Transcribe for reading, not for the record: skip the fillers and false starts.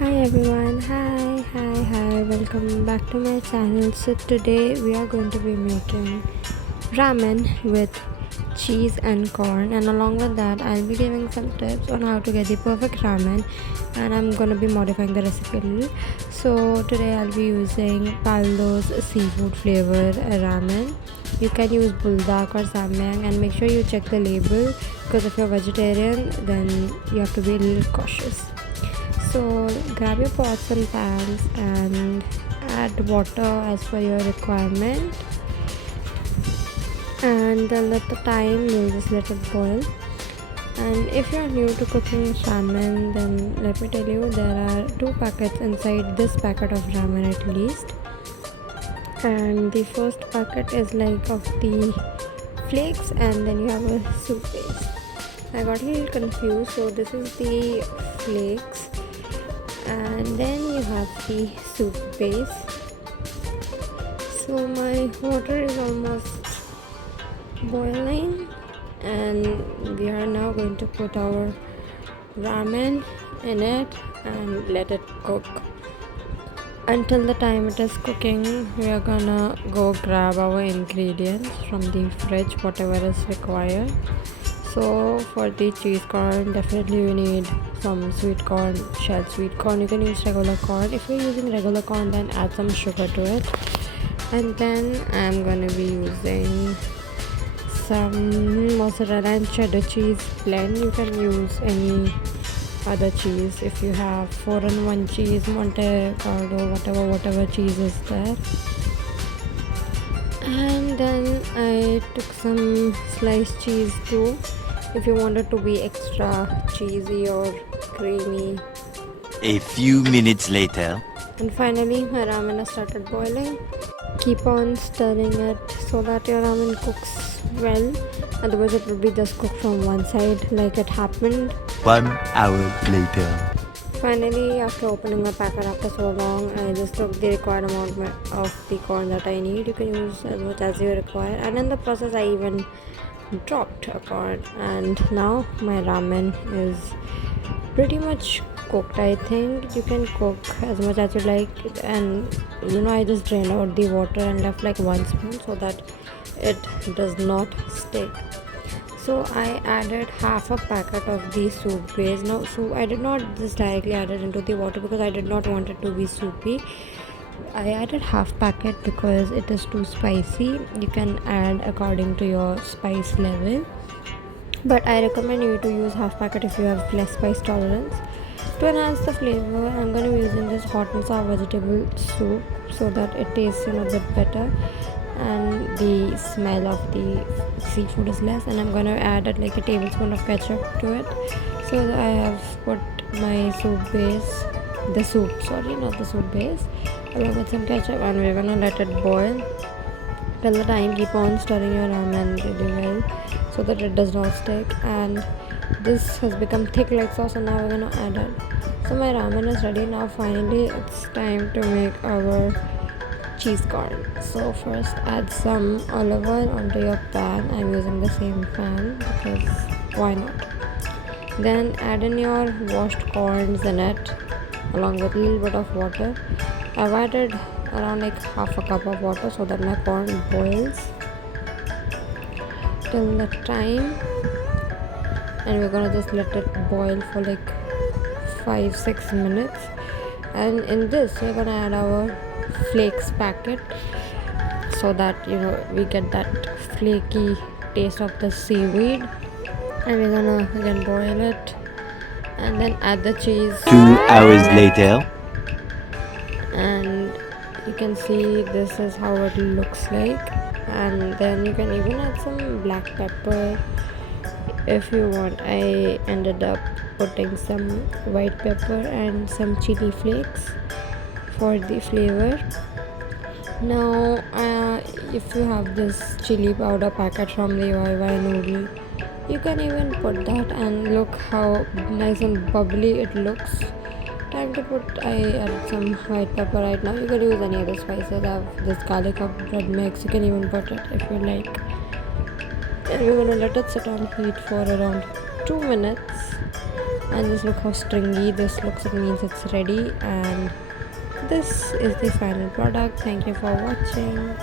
Hi everyone, hi, welcome back to my channel. So today we are going to be making ramen with cheese and corn, and along with that I'll be giving some tips on how to get the perfect ramen, and I'm going to be modifying the recipe a little. So today I'll be using Paldo's seafood flavor ramen. You can use buldak or samyang, and make sure you check the label, because if you're vegetarian then you have to be a little cautious. So grab your pots and pans and add water as per your requirement, and then at the time you'll just let it boil. And if you're new to cooking ramen, then let me tell you, there are 2 packets inside this packet of ramen at least. And the first packet is like of the flakes, and then you have a soup base. I got a little confused, so this is the flakes, and then you have the soup base. So my water is almost boiling, and we are now going to put our ramen in it and let it cook. Until the time it is cooking, we are gonna go grab our ingredients from the fridge, whatever is required. So for the cheese corn, definitely we need some sweet corn, shelled sweet corn. You can use regular corn. If you're using regular corn, then add some sugar to it. And then I'm gonna be using some mozzarella and cheddar cheese blend. You can use any other cheese. If you have 4-in-1 cheese, Monte Carlo, whatever cheese is there. And then I took some sliced cheese too, if you want it to be extra cheesy or creamy. A few minutes later. And finally my ramen has started boiling. Keep on stirring it so that your ramen cooks well, otherwise it will be just cooked from one side like it happened. 1 hour later. Finally, after opening my packet after so long, I just took the required amount of the corn that I need. You can use as much as you require, and in the process I even dropped a corn. And now my ramen is pretty much cooked. I think you can cook as much as you like, and I just drained out the water and left like 1 spoon so that it does not stick. So I added half a packet of the soup base. Now, so I did not just directly add it into the water because I did not want it to be soupy. I added half packet because it is too spicy. You can add according to your spice level, but I recommend you to use half packet if you have less spice tolerance. To enhance the flavor, I'm going to be using this hot and sour vegetable soup so that it tastes a bit better and the smell of the seafood is less. And I'm going to add like a tablespoon of ketchup to it. So I have put my soup base, not the soup base, along with some ketchup, and we're going to let it boil. Till the time, keep on stirring your ramen really well so that it does not stick. And this has become thick like sauce, and now we're gonna add it. So my ramen is ready now. Finally, it's time to make our cheese corn. So first add some olive oil onto your pan. I'm using the same pan because why not. Then add in your washed corns in it along with a little bit of water. I've added around like half a cup of water so that my corn boils till the time, and we're gonna just let it boil for like 5-6 minutes. And in this we're gonna add our flakes packet so that we get that flaky taste of the seaweed. And we're gonna again boil it and then add the cheese. 2 hours later. And you can see this is how it looks like. And then you can even add some black pepper if you want. I ended up putting some white pepper and some chili flakes for the flavor. Now if you have this chili powder packet from the YY noodle, you can even put that, and look how nice and bubbly it looks. Time to put, I added some white pepper right now. You can use any other spices. I have this garlic bread mix. You can even put it if you like. And we're gonna let it sit on heat for around 2 minutes. And just look how stringy this looks. It means it's ready, and this is the final product. Thank you for watching.